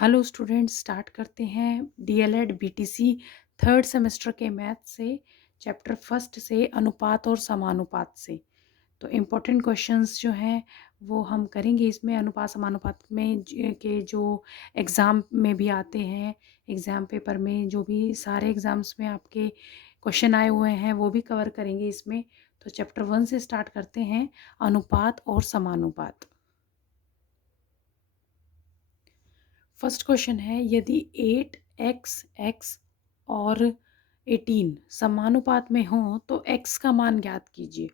Hello students, start करते हैं DElEd BTC third semester के मैथ से चैप्टर फर्स्ट से अनुपात और समानुपात से। तो इम्पोर्टेंट क्वेश्चंस जो हैं वो हम करेंगे इसमें। अनुपात समानुपात में के जो एग्ज़ाम में भी आते हैं, एग्ज़ाम पेपर में जो भी सारे एग्ज़ाम्स में आपके क्वेश्चन आए हुए हैं वो भी कवर करेंगे इसमें। तो चैप्टर 1 से स्टार्ट करते हैं, अनुपात और समानुपात। फर्स्ट क्वेश्चन है, यदि 8x और 18 समानुपात में हों तो x का मान ज्ञात कीजिए।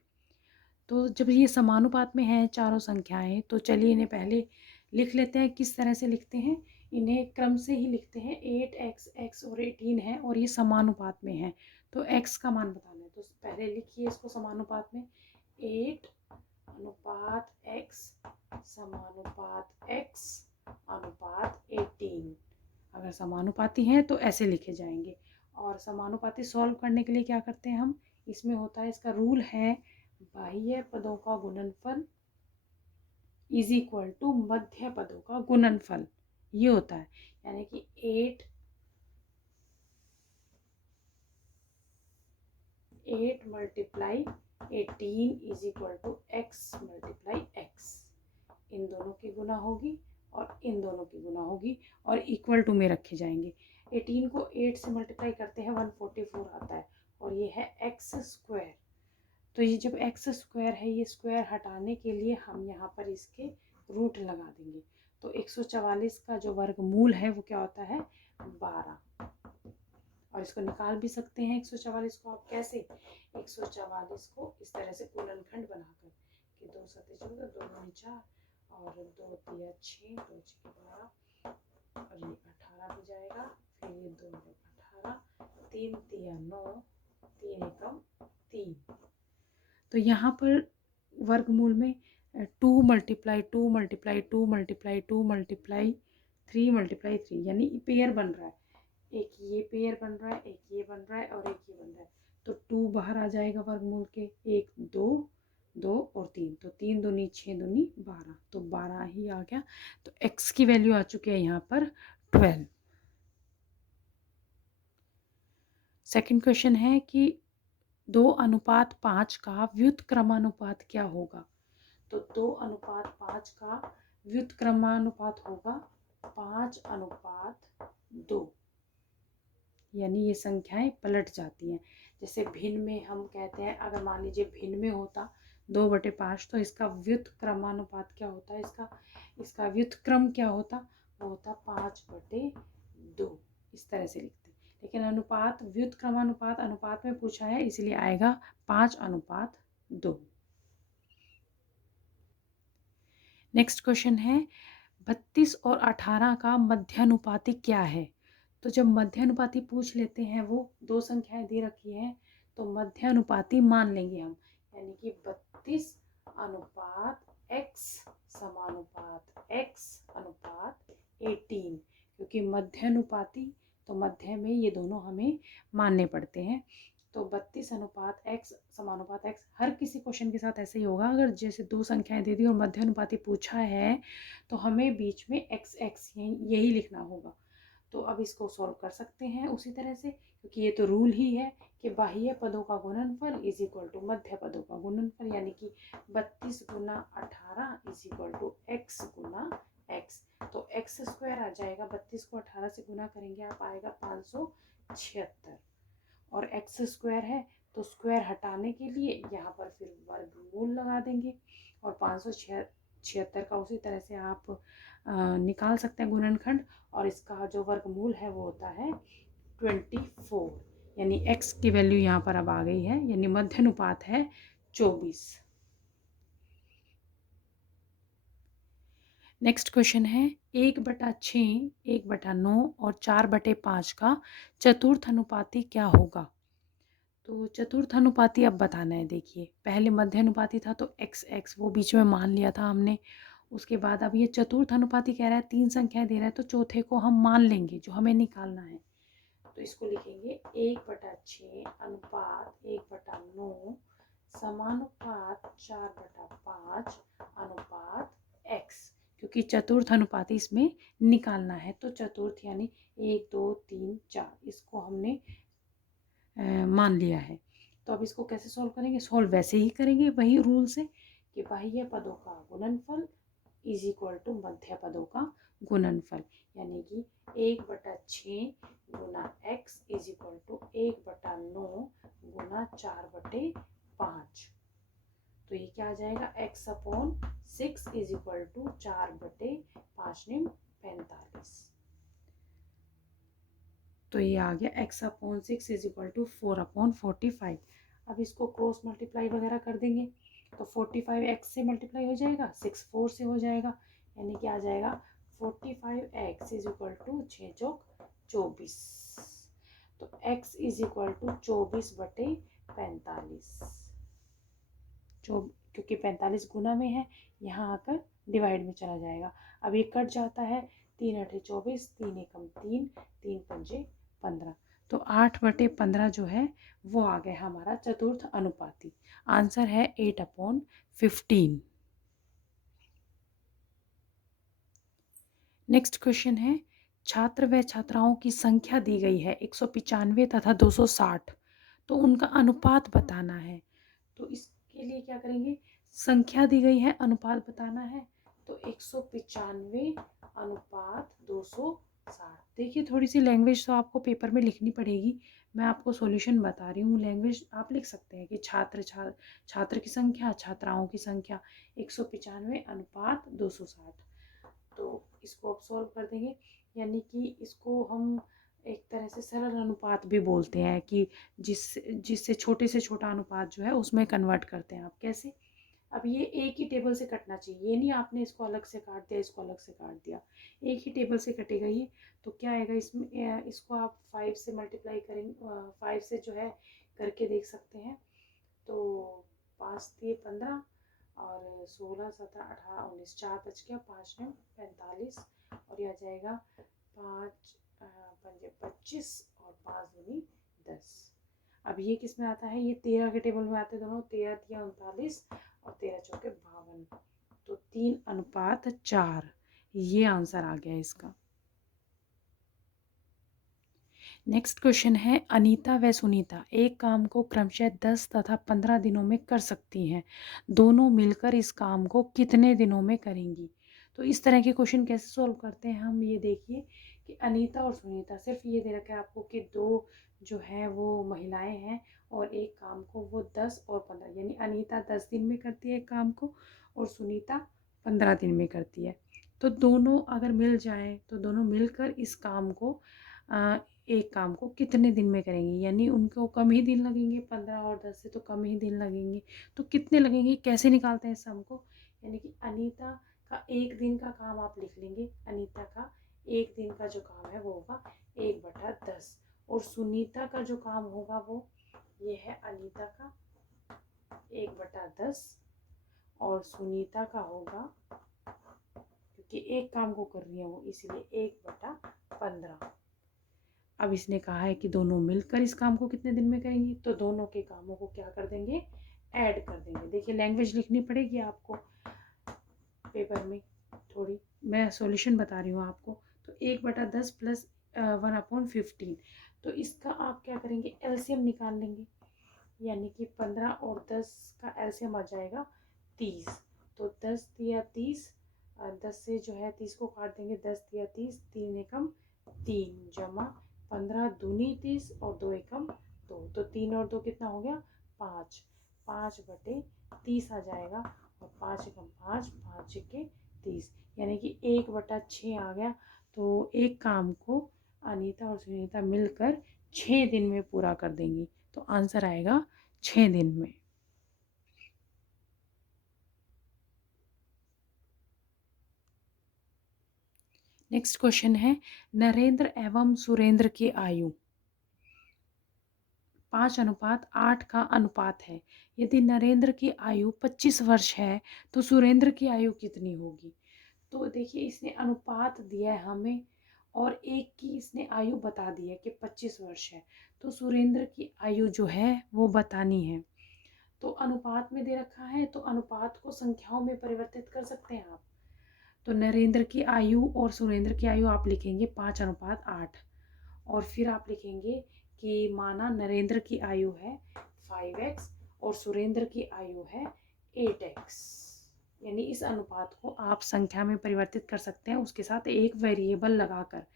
तो जब ये समानुपात में हैं चारों संख्याएं, तो चलिए इन्हें पहले लिख लेते हैं। किस तरह से लिखते हैं, इन्हें क्रम से ही लिखते हैं। 8x और 18 है और ये समानुपात में है, तो x का मान बताना है। तो पहले लिखिए इसको समानुपात में, 8 अनुपात x समानुपात x अनुपात 18। अगर समानुपाती हैं तो ऐसे लिखे जाएंगे। और समानुपाती सॉल्व करने के लिए क्या करते हैं हम, इसमें होता है, इसका रूल है बाह्य पदों का गुणनफल इज इक्वल टू मध्य पदों का गुणनफल। ये होता है, यानी कि 8 multiply 18 is equal to x multiply x। इन दोनों की गुना होगी और इन दोनों की गुना होगी और इक्वल टू में रखे जाएंगे। 18 को 8 से मल्टीप्लाई करते हैं 144 आता है, और ये है एक्स स्क्वायर। तो ये जब एक्स स्क्वायर है, ये स्क्वायर हटाने के लिए हम यहाँ पर इसके रूट लगा देंगे। तो 144 का जो वर्गमूल है वो क्या होता है, 12। और इसको निकाल भी सकते हैं 144 को। आप कैसे, 144 को इस तरह से गुणनखंड बनाकर कि 2 सत्ते 14, 2 दूनी 4 और 2 तिया 6, 2 छक्के 12 और ये 18 हो जाएगा। फिर ये 2 18, 3 तिया 9, 3 एकम 3। तो यहाँ पर वर्गमूल में 2 multiply 2 multiply 2 multiply 2 multiply 3 multiply 3, यानी पेयर बन रहा है। एक ये पेयर बन रहा है, एक ये बन रहा है और एक ये बन रहा है। तो 2 बाहर आ जाएगा वर्गमूल के, 1 2 2 और 3, तो 3 दूनी 6 दूनी 12, तो 12 ही आ गया। तो x की वैल्यू आ चुकी है यहाँ पर 12। सेकंड क्वेश्चन है कि 2 अनुपात 5 का व्युत्क्रमानुपात क्या होगा। तो 2 अनुपात 5 का व्युत्क्रमानुपात होगा 5 अनुपात 2, यानी ये संख्याएं पलट जाती हैं। जैसे भिन्न में हम कहते हैं, अगर मान लीजिए भिन्न में होता 2/5, तो इसका व्युत्क्रमानुपात क्या होता, इसका व्युत्क्रम क्या होता, वो होता 5/2। इस तरह से लिखते हैं। लेकिन अनुपात, व्युत्क्रमानुपात अनुपात में पूछा है, इसलिए आएगा 5/2। नेक्स्ट क्वेश्चन है, 32 और 18 का मध्यानुपाती क्या है। तो जब मध्यानुपाती पूछ लेते हैं, वो दो संख्याएं दे रखी हैं, तो मध्यानुपाती मान लेंगे हम, यानी कि 32 अनुपात x समानुपात x अनुपात 18। क्योंकि मध्यानुपाती, तो मध्य में ये दोनों हमें मानने पड़ते हैं। तो 32 अनुपात x समानुपात x, हर किसी क्वेश्चन के साथ ऐसे ही होगा। अगर जैसे दो संख्याएं दे दी और मध्यानुपाती पूछा है, तो हमें बीच में x यही लिखना होगा। तो अब इसको सॉल्व कर सकते हैं उसी तरह से, क्योंकि ये तो रूल ही है कि बाह्य पदों का गुणनफल इज इक्वल टू मध्य पदों का गुणनफल, यानी कि 32 गुना 18 इज इक्वल टू x गुना x। तो x स्क्वायर आ जाएगा, 32 को 18 से गुना करेंगे आप, आएगा 576। और x स्क्वायर है तो स्क्वायर हटाने के लिए यहाँ पर फिर वर्गमूल लगा देंगे। और 576 का उसी तरह से आप निकाल सकते हैं गुणनखंड। और इसका जो वर्गमूल है वो होता है 24, यानी x की वैल्यू यहाँ पर अब आ गई है, यानी मध्यानुपात है 24। नेक्स्ट क्वेश्चन है, 1/6, 1/9 और 4/5 का चतुर्थ अनुपाती क्या होगा। तो चतुर्थ अनुपाती अब बताना है। देखिए, पहले मध्य अनुपाती था तो x वो बीच में मान लिया था हमने। उसके बाद अब ये चतुर्थ अनुपाती कह रहा है, 3 संख्याएं दे रहा है, तो चौथे को हम मान लेंगे जो हमें निकालना है। तो इसको लिखेंगे 1/6 अनुपात 1/9 समानुपात 4/5 अनुपात x। क्योंकि चतुर्थ अनुपाती इसमें निकालना है। तो चतुर्थ यानी 1 2 3 4 इसको हमने मान लिया है। तो अब इसको कैसे सॉल्व करेंगे? सॉल्व वैसे ही करेंगे, वही रूल से कि बाह्य पदों का गुणनफल इज इक्वल टू मध्य पदों का गुणनफल, यानी कि 1/6 गुना x इज इक्वल टू 1/9 गुना 4/5। तो ये क्या आ जाएगा? x/6 इज इक्वल टू 4/5 तो ये आ गया x/6 इज इक्वल टू 4/45। अब इसको क्रॉस मल्टीप्लाई वगैरह कर देंगे तो 45 x से मल्टीप्लाई हो जाएगा, 6 4 से हो जाएगा, यानी कि आ जाएगा 45x इज इक्वल टू 6 चौक 24। तो x इज इक्वल टू 24/45 क्योंकि 45 गुना में है, यहाँ आकर डिवाइड में चला जाएगा। अब ये कट जाता है, 3 8 24, 3 एकम 3, 3 पंजे 15। तो 8/15 जो है वो आ गया हमारा चतुर्थ अनुपाती। आंसर है 8/15। नेक्स्ट क्वेश्चन है, छात्र व छात्राओं की संख्या दी गई है 195 तथा 260, तो उनका अनुपात बताना है। तो इसके लिए क्या करेंगे? संख्या दी गई है, अनुपात बताना है, तो 195 अनुपात 260। देखिए थोड़ी सी लैंग्वेज तो आपको पेपर में लिखनी पड़ेगी, मैं आपको सॉल्यूशन बता रही हूँ। लैंग्वेज आप लिख सकते हैं कि छात्र की संख्या, छात्राओं की संख्या 195 अनुपात 260। तो इसको अब सॉल्व कर देंगे, यानी कि इसको हम एक तरह से सरल अनुपात भी बोलते हैं कि जिससे छोटे से छोटा अनुपात जो है उसमें कन्वर्ट करते हैं। आप कैसे? अब ये एक ही टेबल से कटना चाहिए, ये नहीं आपने इसको अलग से काट दिया, इसको अलग से काट दिया, एक ही टेबल से कटेगा ये। तो क्या आएगा इसमें? इसको आप 5 से मल्टीप्लाई करेंगे, 5 से जो है करके देख सकते हैं। तो 5 दिए 15 और 16 17 18 19, 4 बच गया, 5 9 45 और यह आ जाएगा 5 पंजे 25 और 5 दूनी 10। अब ये किस में आता है? ये 13 के टेबल में आते हैं दोनों, 13 दिया 39 और 13 चौके 52, तो 3/4 ये आंसर आ गया इसका। नेक्स्ट क्वेश्चन है, अनीता व सुनीता एक काम को क्रमशः 10 तथा 15 दिनों में कर सकती हैं, दोनों मिलकर इस काम को कितने दिनों में करेंगी? तो इस तरह के क्वेश्चन कैसे सॉल्व करते हैं हम, ये देखिए कि अनीता और सुनीता, सिर्फ ये दे रखा है आपको कि दो जो है वो महिलाएं हैं और एक काम को वो 10 और 15, यानी अनीता 10 दिन में करती है एक काम को और सुनीता 15 दिन में करती है। तो दोनों अगर मिल जाएं तो दोनों मिलकर इस काम को एक काम को कितने दिन में करेंगे, यानी उनको कम ही दिन लगेंगे, 15 और 10 से तो कम ही दिन लगेंगे। तो कितने लगेंगे कैसे निकालते हैं इस सम को? यानी कि अनीता का एक दिन का काम आप लिख लेंगे, अनीता का एक दिन का जो काम है वो होगा 1/10 और सुनीता का जो काम होगा वो ये है अनीता का 1/10 और सुनीता का होगा, क्योंकि एक काम को कर रही है वो इसलिए 1/15। अब इसने कहा है कि दोनों मिलकर इस काम को कितने दिन में करेंगी, तो दोनों के कामों को क्या कर देंगे? ऐड कर देंगे। देखिए लैंग्वेज लिखनी पड़ेगी आपको पेपर में थोड़ी, मैं सॉल्यूशन बता रही हूँ आपको। तो 1/10 प्लस 1/15, तो इसका आप क्या करेंगे? एलसीएम निकाल लेंगे, यानी कि 15 और 10 का एलसीएम आ जाएगा 30। तो 10 दिया 30, 10 से जो है 30 को काट देंगे, 10 दिया 30, 3 एकम 3 जमा 15 दूनी 30 और 2 एकम 2, तो 3 और 2 कितना हो गया? 5, 5/30 आ जाएगा और 5 एकम 5, 5 एके 30, यानी कि 1/6 आ गया। तो एक काम को अनीता और सुनीता मिलकर 6 दिन में पूरा कर देंगी, तो आंसर आएगा 6 दिन में। नेक्स्ट क्वेश्चन है, नरेंद्र एवं सुरेंद्र की आयु 5:8 का अनुपात है, यदि नरेंद्र की आयु 25 वर्ष है तो सुरेंद्र की आयु कितनी होगी? तो देखिए इसने अनुपात दिया है हमें और एक की इसने आयु बता दी है कि 25 वर्ष है, तो सुरेंद्र की आयु जो है वो बतानी है। तो अनुपात में दे रखा है तो अनुपात को संख्याओं में परिवर्तित कर सकते हैं आप। तो नरेंद्र की आयु और सुरेंद्र की आयु आप लिखेंगे 5:8 और फिर आप लिखेंगे कि माना नरेंद्र की आयु है 5x और सुरेंद्र की आयु है 8x, यानी इस अनुपात को आप संख्या में परिवर्तित कर सकते हैं उसके साथ एक वेरिएबल लगाकर।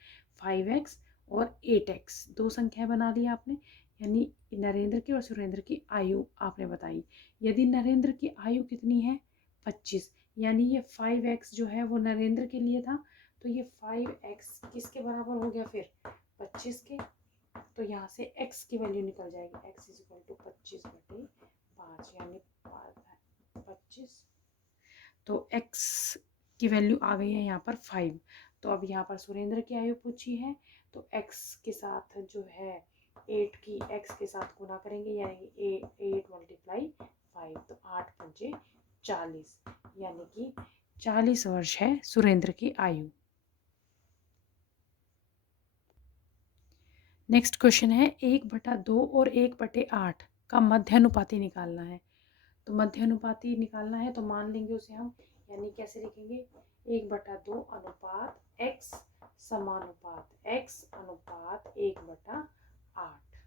5x और 8x दो संख्याएं बना ली आपने, यानी नरेंद्र की और सुरेंद्र की आयु आपने बताई। यदि नरेंद्र की आयु कितनी है 25, यानी ये 5x जो है वो नरेंद्र के लिए था, तो ये 5x किसके बराबर हो गया फिर 25 के। तो यहाँ से x की वैल्यू निकल जाएगी, x इज इक्वल टू 25/5 यानी 25। तो x की वैल्यू आ गई है यहाँ पर 5। तो अब यहाँ पर सुरेंद्र की आयु पूछी है, तो x के साथ जो है 8 की x के साथ गुना करेंगे, यानी 8 × 5, तो 8×5 40, यानी कि 40 वर्ष है सुरेंद्र की आयु। नेक्स्ट क्वेश्चन है 1/2 और 1/8 का मध्यानुपाती निकालना है। तो मध्यानुपाती निकालना है तो मान लेंगे उसे हम, यानी कैसे लिखेंगे 1/2 अनुपात x समानुपात x अनुपात 1/8,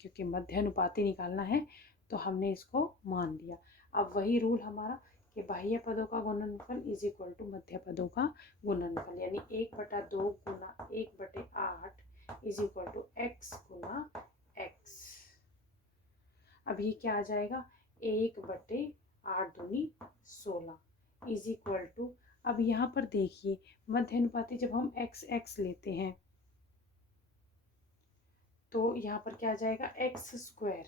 क्योंकि मध्यानुपाती निकालना है तो हमने इसको मान लिया। अब वही रूल हमारा कि बाह्य पदों का गुणनफल इज इक्वल टू मध्य पदों का गुणनफल, यानी 1/2 गुना 1/8 इज इक्वल टू x गुना x। अब ये क्या आ जाएगा 1/8 दूनी 16 इज इक्वल टू, अब यहाँ पर देखिए मध्यानुपाती जब हम x लेते हैं तो यहाँ पर क्या आ जाएगा x²।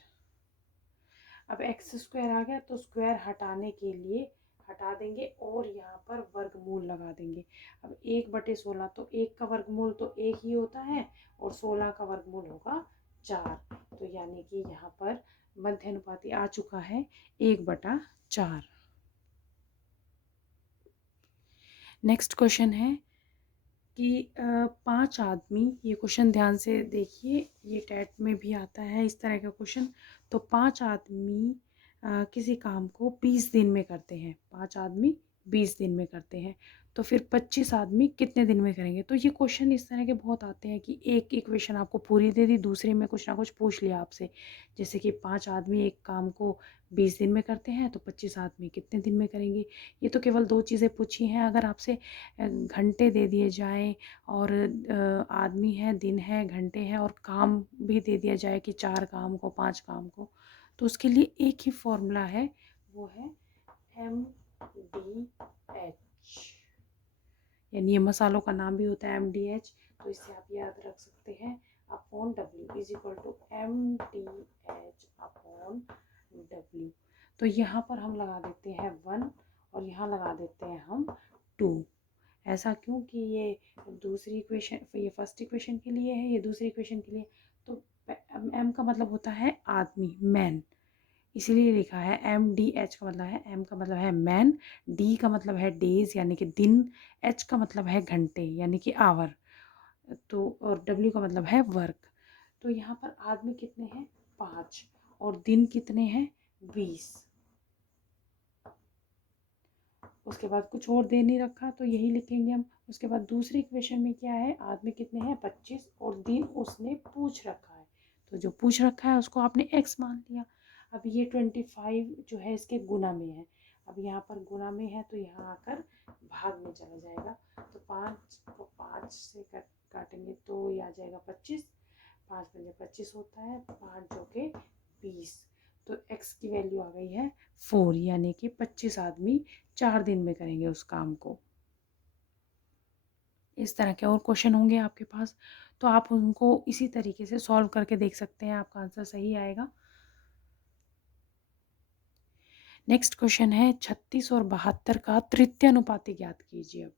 अब x² आ गया तो स्क्वायर हटाने के लिए हटा देंगे और यहाँ पर वर्गमूल लगा देंगे। अब 1/16, तो 1 का वर्गमूल तो 1 ही होता है और 16 का वर्गमूल होगा 4, तो यानी कि यहाँ पर मध्यानुपाती आ चुका है 1/4। नेक्स्ट क्वेश्चन है कि 5 आदमी, ये क्वेश्चन ध्यान से देखिए, ये टेट में भी आता है इस तरह का क्वेश्चन। तो 5 आदमी किसी काम को 20 दिन में करते हैं, 5 आदमी 20 दिन में करते हैं, तो फिर 25 आदमी कितने दिन में करेंगे। तो ये क्वेश्चन इस तरह के बहुत आते हैं कि एक इक्वेशन आपको पूरी दे दी, दूसरे में कुछ ना कुछ पूछ लिया आपसे, जैसे कि 5 आदमी एक काम को 20 दिन में करते हैं तो 25 आदमी कितने दिन में करेंगे। ये तो केवल 2 चीज़ें पूछी हैं। अगर आपसे घंटे दे दिए जाएं और आदमी है, दिन है, घंटे हैं और काम भी दे दिया जाए कि 4 काम को 5 काम को, तो उसके लिए एक ही फॉर्मूला है, वो है MDH, यानी ये मसालों का नाम भी होता है MDH, तो इससे आप याद रख सकते हैं upon W is equal to MDH upon W। तो यहाँ पर हम लगा देते हैं 1 और यहाँ लगा देते हैं हम 2। ऐसा क्यों कि ये दूसरी इक्वेशन, ये फर्स्ट इक्वेशन के लिए है, ये दूसरी इक्वेशन के लिए। तो M का मतलब होता है आदमी, मैन, इसीलिए लिखा है MDH का मतलब है, M का मतलब है मैन, D का मतलब है डेज यानी कि दिन, H का मतलब है घंटे यानी कि आवर, तो और W का मतलब है वर्क। तो यहाँ पर आदमी कितने हैं 5 और दिन कितने हैं 20। उसके बाद कुछ और दे नहीं रखा तो यही लिखेंगे हम। उसके बाद दूसरी इक्वेशन में क्या है, आदमी कितने हैं 25 और दिन उसने पूछ रखा है, तो जो पूछ रखा है उसको आपने x मान लिया। अब ये 25 जो है इसके गुना में है, अब यहाँ पर गुना में है तो यहाँ आकर भाग में चला जाएगा, तो 5 को 5 से काटेंगे तो ये आ जाएगा 25, 5×5 = 25 होता है, 5 जो के 20, तो x की वैल्यू आ गई है 4, यानी कि 25 आदमी 4 दिन में करेंगे उस काम को। इस तरह के और क्वेश्चन होंगे आपके पास, तो आप उनको इसी तरीके से सॉल्व करके देख सकते हैं, आपका आंसर सही आएगा। नेक्स्ट क्वेश्चन है 36 और 72 का तृतीय अनुपाती ज्ञात कीजिए। अब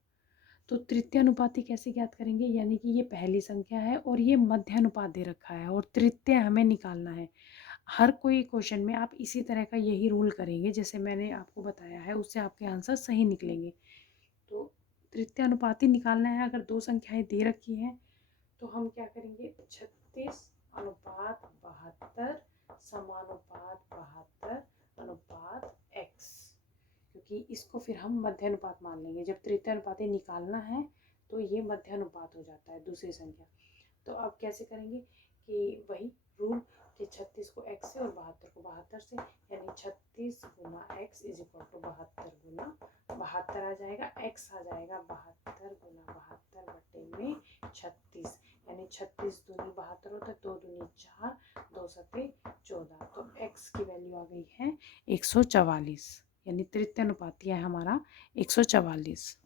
तो तृतीय अनुपाती कैसे ज्ञात करेंगे, यानी कि ये पहली संख्या है और ये मध्य अनुपात दे रखा है और तृतीय हमें निकालना है। हर कोई क्वेश्चन में आप इसी तरह का यही रूल करेंगे जैसे मैंने आपको बताया है, उससे आपके आंसर सही निकलेंगे। तो तृतीय अनुपाती निकालना है, अगर 2 संख्याएं दे रखी हैं तो हम क्या करेंगे 36/72 समानुपात 72 अनुपात x, कि इसको फिर हम मध्य अनुपात मान लेंगे। जब तृतीय अनुपाती निकालना है तो ये मध्य अनुपात हो जाता है दूसरी संख्या। तो अब कैसे करेंगे कि वही रूल कि 36 को x से और 72 को 72 से, यानी 36 गुना x इज इक्वल टू 72 गुना 72 आ जाएगा। x आ जाएगा 72 गुना 72 बटे में 36, यानी 36 दूनी 72 होता है, 2 दूनी 4, 2 सते 14। तो x की वैल्यू आ गई है 144, यानी तृतीय अनुपाती है हमारा 144।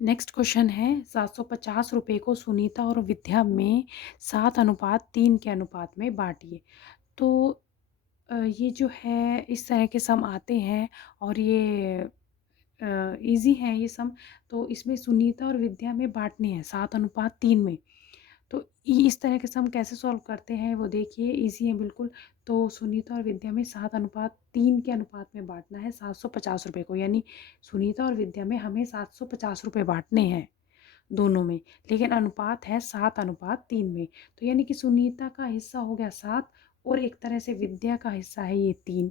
नेक्स्ट क्वेश्चन है 750 रुपये को सुनीता और विद्या में 7:3 के अनुपात में बांटिए। तो ये जो है इस तरह के सम आते हैं और ये इजी है ये सम। तो इसमें सुनीता और विद्या में बांटने हैं 7:3 में। तो इस तरह के सम कैसे सॉल्व करते हैं वो देखिए, इजी है बिल्कुल। तो सुनीता और विद्या में 7:3 के अनुपात में बांटना है 750 रुपये को, यानी सुनीता और विद्या में हमें 750 रुपये बांटने हैं दोनों में, लेकिन अनुपात है 7:3 में। तो यानी कि सुनीता का हिस्सा हो गया 7 और एक तरह से विद्या का हिस्सा है ये 3।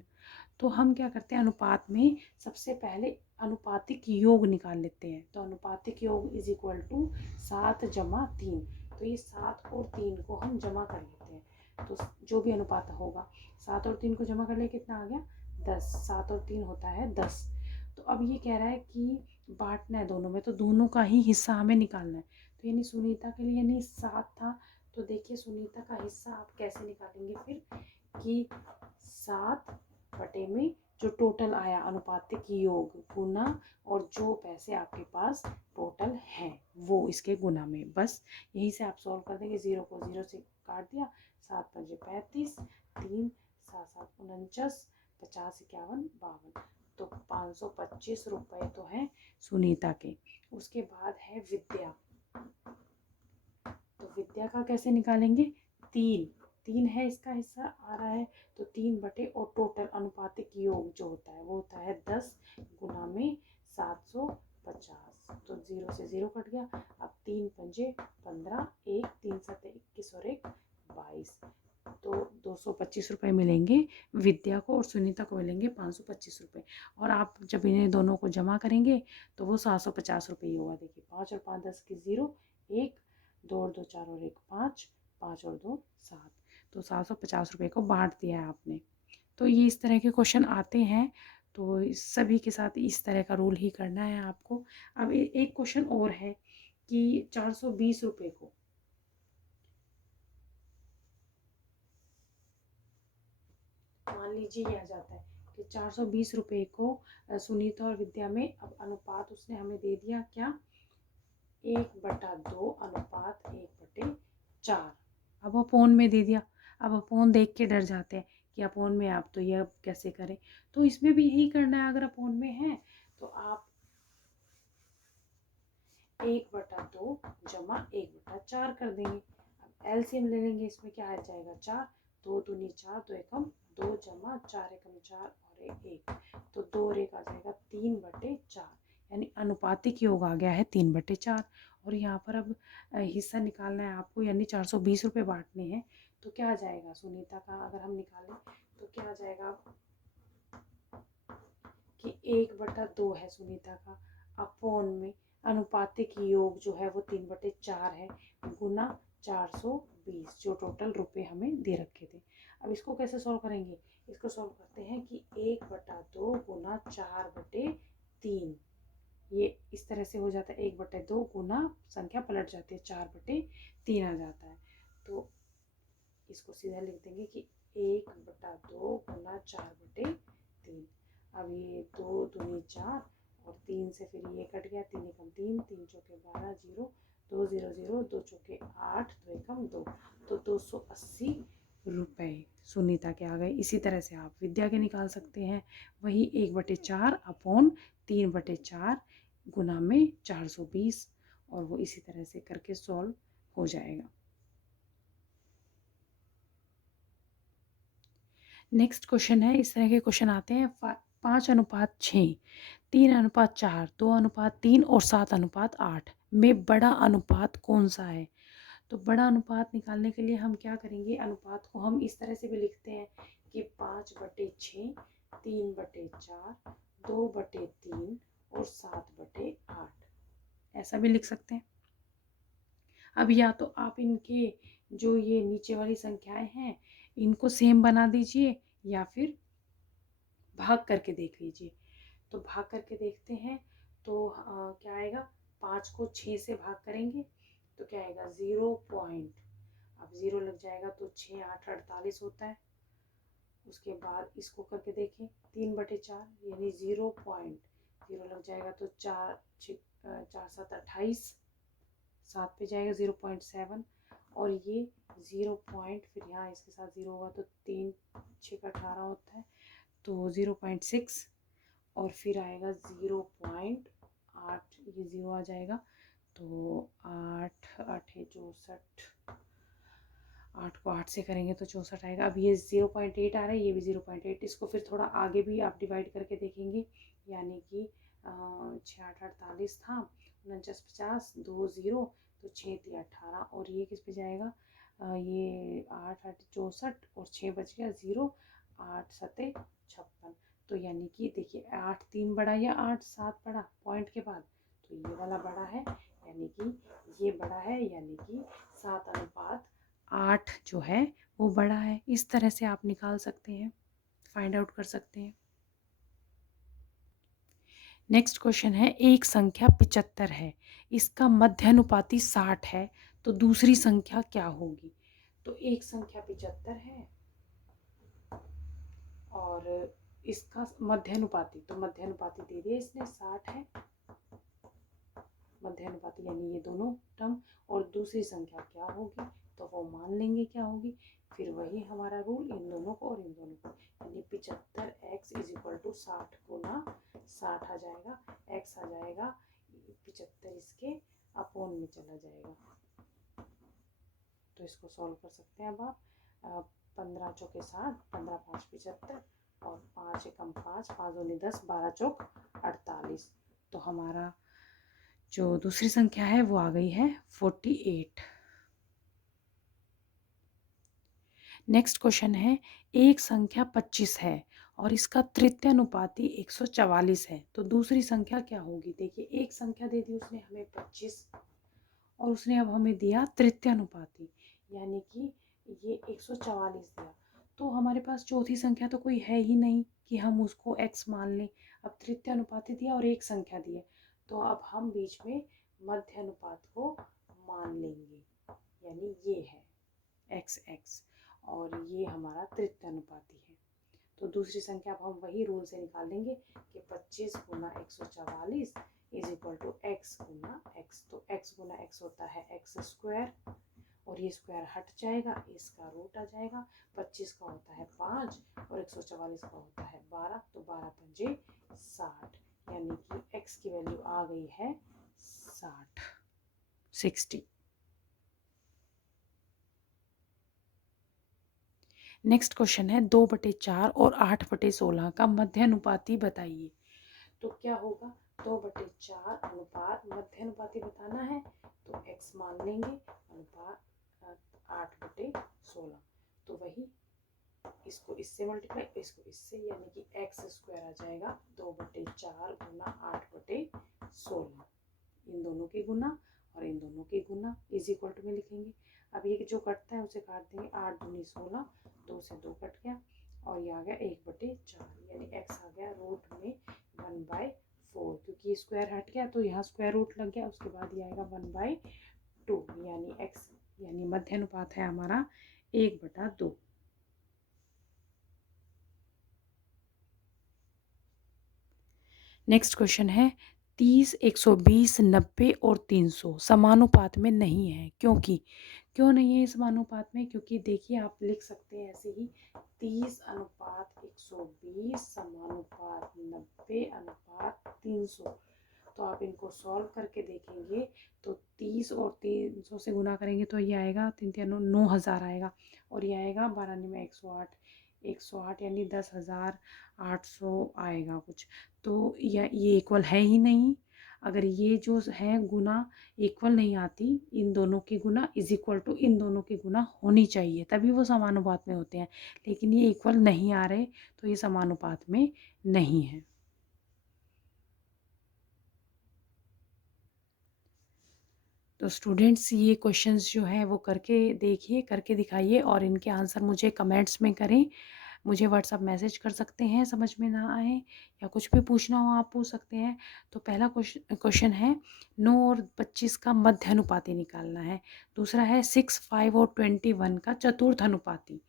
तो हम क्या करते हैं, अनुपात में सबसे पहले अनुपातिक योग निकाल लेते हैं। तो अनुपातिक योग इज इक्वल टू 7 जमा 3। तो ये 7 और 3 को हम जमा कर लेते हैं। तो जो भी अनुपात होगा 7 और 3 को जमा कर ले कितना आ गया 10। 7 और 3 होता है 10। तो अब ये कह रहा है कि बांटना है दोनों में, तो दोनों का ही हिस्सा हमें निकालना है। तो यानी सुनीता के लिए यानी 7 था, तो देखिए सुनीता का हिस्सा आप कैसे निकालेंगे फिर कि 7 बटे में जो टोटल आया अनुपातिक योग गुना और जो पैसे आपके पास टोटल हैं वो इसके गुना में। बस यही से आप सॉल्व कर देंगे। 0 को 0 से काट दिया, 7 पंजे 35, 3 7 7 49, 50 51 52। तो 525 रुपये तो हैं सुनीता के। उसके बाद है विद्या। तो विद्या का कैसे निकालेंगे, 3 है इसका हिस्सा आ रहा है, तो 3 बटे और टोटल अनुपातिक योग जो होता है वो होता है 10 गुना में 750। तो 0 से 0 कट गया। अब 3 पंजे 15, 1 3 7 21 और 1 22। तो 225 रुपये मिलेंगे विद्या को और सुनीता को मिलेंगे 525 रुपये। और आप जब इन्हें दोनों को जमा करेंगे तो वो 750 रुपये ही होगा। देखिए 5 और 5 10 की 0, 1 2 और 2 4 और 1 5, 5 और 2 7। तो 750 रुपये को बांट दिया है आपने। तो ये इस तरह के क्वेश्चन आते हैं, तो सभी के साथ इस तरह का रूल ही करना है आपको। अब एक क्वेश्चन और है कि 420 रुपये को मान लीजिए ये आ जाता है कि 420 रुपये को सुनीता और विद्या में, अब अनुपात उसने हमें दे दिया क्या 1/2 अनुपात 1/4। अब अपोन में दे दिया। अब अपोन देख के डर जाते हैं कि अपोन में आप तो ये अब कैसे करें। तो इसमें भी यही करना है, अगर अपोन में है तो आप 1/2 जमा 1/4 कर देंगे। अब एलसीएम ले लेंगे, इसमें क्या आ जाएगा 4, 2 दूनी 4, 2 एकम 2 जमा 4 एकम 4 और 1, तो 2 और 1 आ जाएगा 3/4, यानी अनुपातिक योग आ गया है 3/4। और यहाँ पर अब हिस्सा निकालना है आपको, यानी 420 रुपये बांटने हैं। तो क्या आ जाएगा सुनीता का, अगर हम निकालें तो क्या आ जाएगा कि 1/2 है सुनीता का, अपोन में अनुपातिक योग जो है वो 3/4 है गुना 420 जो टोटल रुपए हमें दे रखे थे। अब इसको कैसे सॉल्व करेंगे, इसको सॉल्व करते हैं कि 1/2 गुना 4/3, ये इस तरह से हो जाता है 1/2 गुना संख्या पलट जाती है 4/3 आ जाता है। तो इसको सीधा लिख देंगे कि 1/2 गुना 4/3। अब ये 2 दूनी 4 और 3 से फिर ये कट गया, 3 एकम 3, 3 चौके 12, 0 2 0 0, 2 चौके 8, 2 एकम 2। तो 280 रुपये सुनीता के आ गए। इसी तरह से आप विद्या के निकाल सकते हैं, वही 1/4 अपोन 3/4 गुना में 420, और वो इसी तरह से करके सॉल्व हो जाएगा। नेक्स्ट क्वेश्चन है, इस तरह के क्वेश्चन आते हैं 5:6, 3:4, 2:3 और 7:8 में बड़ा अनुपात कौन सा है। तो बड़ा अनुपात निकालने के लिए हम क्या करेंगे, अनुपात को हम इस तरह से भी लिखते हैं कि 5/6 3/4, 2/3 और 7/8, ऐसा भी लिख सकते हैं। अब या तो आप इनके जो ये नीचे वाली संख्याएं हैं इनको सेम बना दीजिए या फिर भाग करके देख लीजिए। तो भाग करके देखते हैं तो क्या आएगा, 5 को 6 से भाग करेंगे तो क्या आएगा 0 पॉइंट, अब 0 लग जाएगा तो 6 8 48 होता है। उसके बाद इसको करके देखें 3/4 यानी 0 पॉइंट, 0 लग जाएगा तो 4 7 28, 7 पे जाएगा 0.7 और ये 0 पॉइंट, फिर यहाँ इसके साथ 0 होगा तो 3 6 का 18 होता है तो 0.6 और फिर आएगा 0.8, ये 0 आ जाएगा तो 8 8 है 64, 8 को 8 से करेंगे तो 64 आएगा। अब ये 0.8 आ रहा है, ये भी 0.8, इसको फिर थोड़ा आगे भी आप डिवाइड करके देखेंगे यानी कि 6 8 48 था, 49 50 2 0 तो 6 3 18 और ये किस पे जाएगा, ये 8 8 64 और 6 बच गया 0, 8 7 56, तो यानी कि देखिए 8 3 बड़ा या 8 7 बड़ा पॉइंट के बाद, तो ये वाला बड़ा है यानी कि ये बड़ा है यानी कि 7/8 जो है वो बड़ा है। इस तरह से आप निकाल सकते हैं, फाइंड आउट कर सकते हैं। नेक्स्ट क्वेश्चन है, एक संख्या 75 है, इसका मध्यानुपाती 60 है, तो दूसरी संख्या क्या होगी। तो एक संख्या 75 है और इसका मध्यानुपाती, तो मध्यानुपाती दे दिया इसने 60 है, मध्यानुपाती यानी ये दोनों टर्म, और दूसरी संख्या क्या होगी तो वो मान लेंगे क्या होगी, फिर वही हमारा रूल इन दोनों को और इन दोनों को, यानी 75x = 60 गुना 60 आ जाएगा, x आ जाएगा 75 इसके अपोन में चला जाएगा। तो इसको सॉल्व कर सकते हैं अब आप, 15 चौके 60, 15 5 75 और 5 एकम 5, 5 दूनी 10, 12 चौक 48, तो हमारा जो दूसरी संख्या है वो आ गई है 48। नेक्स्ट क्वेश्चन है, एक संख्या 25 है और इसका तृतीय अनुपाती 144 है, तो दूसरी संख्या क्या होगी। देखिए एक संख्या दे दी उसने हमें 25 और उसने अब हमें दिया तृतीय अनुपाती यानी कि ये 144 दिया, तो हमारे पास चौथी संख्या तो कोई है ही नहीं कि हम उसको x मान लें। अब तृतीय अनुपाती दिया और एक संख्या दी है तो अब हम बीच में मध्य अनुपात को मान लेंगे यानी ये है x और ये हमारा तृतीय अनुपाती है। तो दूसरी संख्या अब हम वही रूल से निकाल लेंगे कि 25 गुना 144 = x गुना x, तो x गुना x होता है x² और ये स्क्वायर हट जाएगा, इसका रूट आ जाएगा, 25 का होता है 5 और 144 का होता है 12, तो 12 पंजे 60 यानी कि x की वैल्यू आ गई है 60। नेक्स्ट क्वेश्चन है, 2/4 और 8/16 का मध्यानुपाती बताइए। तो क्या होगा, 2/4 अनुपात मध्यानुपाती बताना है तो x मान लेंगे, अनुपात 8/16, तो वही इसको इससे मल्टीप्लाई, इसको इससे, यानी कि x² आ जाएगा 2/4 गुना 8/16, इन दोनों के गुना और इन दोनों के गुना = में लिखेंगे। अब ये जो कटता है उसे काट देंगे, 8 दूनी 16, 2 से 2 कट गया और ये आ गया 1/4 यानी x आ गया रूट में 1/4, क्योंकि स्क्वायर हट गया तो यहाँ स्क्वायर रूट लग गया, उसके बाद ये आएगा 1/2 यानी x यानी मध्यानुपात है हमारा 1/2। नेक्स्ट क्वेश्चन है, 30 120 90 और 300 समानुपात में नहीं है, क्यों नहीं है समानुपात में, क्योंकि देखिए आप लिख सकते हैं ऐसे ही 30/120 समानुपात 90/300, तो आप इनको सॉल्व करके देखेंगे तो 30 और 300 से गुना करेंगे तो ये आएगा 3 3 9,000 आएगा और ये आएगा 12 में 108, 108 यानी 10,800 आएगा कुछ, तो ये इक्वल है ही नहीं। अगर ये जो है गुना इक्वल नहीं आती, इन दोनों की गुना इज इक्वल टू इन दोनों की गुना होनी चाहिए, तभी वो समानुपात में होते हैं। लेकिन ये इक्वल नहीं आ रहे तो ये समानुपात में नहीं है। तो स्टूडेंट्स ये क्वेश्चंस जो है वो करके देखिए, करके दिखाइए और इनके आंसर मुझे कमेंट्स में करें। मुझे व्हाट्सअप मैसेज कर सकते हैं, समझ में ना आए या कुछ भी पूछना हो आप पूछ सकते हैं। तो पहला क्वेश्चन है 9 और 25 का मध्य अनुपाती निकालना है। दूसरा है 6, 5 और 21 का चतुर्थ अनुपाती।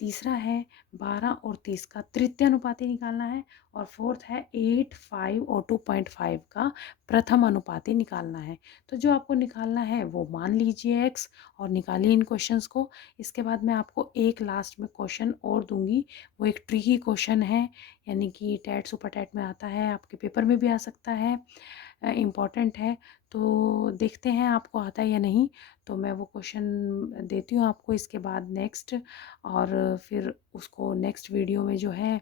तीसरा है 12 और 30 का तृतीय अनुपाती निकालना है। और फोर्थ है 8, 5 और 2.5 का प्रथम अनुपाती निकालना है। तो जो आपको निकालना है वो मान लीजिए x और निकालिए इन क्वेश्चंस को। इसके बाद मैं आपको एक लास्ट में क्वेश्चन और दूंगी, वो एक ट्रिकी क्वेश्चन है, यानी कि टैट सुपर टैट में आता है, आपके पेपर में भी आ सकता है, इम्पॉर्टेंट है। तो देखते हैं आपको आता है या नहीं। तो मैं वो क्वेश्चन देती हूँ आपको इसके बाद नेक्स्ट, और फिर उसको नेक्स्ट वीडियो में जो है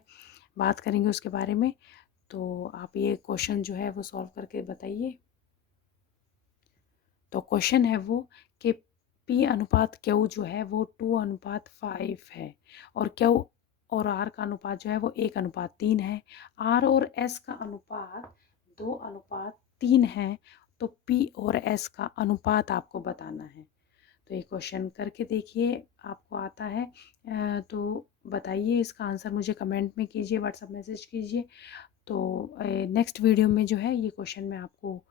बात करेंगे उसके बारे में। तो आप ये क्वेश्चन जो है वो सॉल्व करके बताइए। तो क्वेश्चन है वो कि P अनुपात Q जो है वो 2:5 है, और Q और R का अनुपात जो है वो 1:3 है। R और S का अनुपात 2:3 है। तो P और S का अनुपात आपको बताना है। तो ये क्वेश्चन करके देखिए, आपको आता है तो बताइए, इसका आंसर मुझे कमेंट में कीजिए, व्हाट्सअप मैसेज कीजिए। तो नेक्स्ट वीडियो में जो है ये क्वेश्चन मैं आपको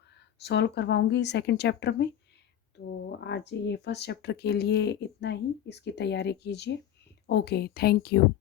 सॉल्व करवाऊंगी सेकंड चैप्टर में। तो आज ये फर्स्ट चैप्टर के लिए इतना ही, इसकी तैयारी कीजिए। Okay, thank you.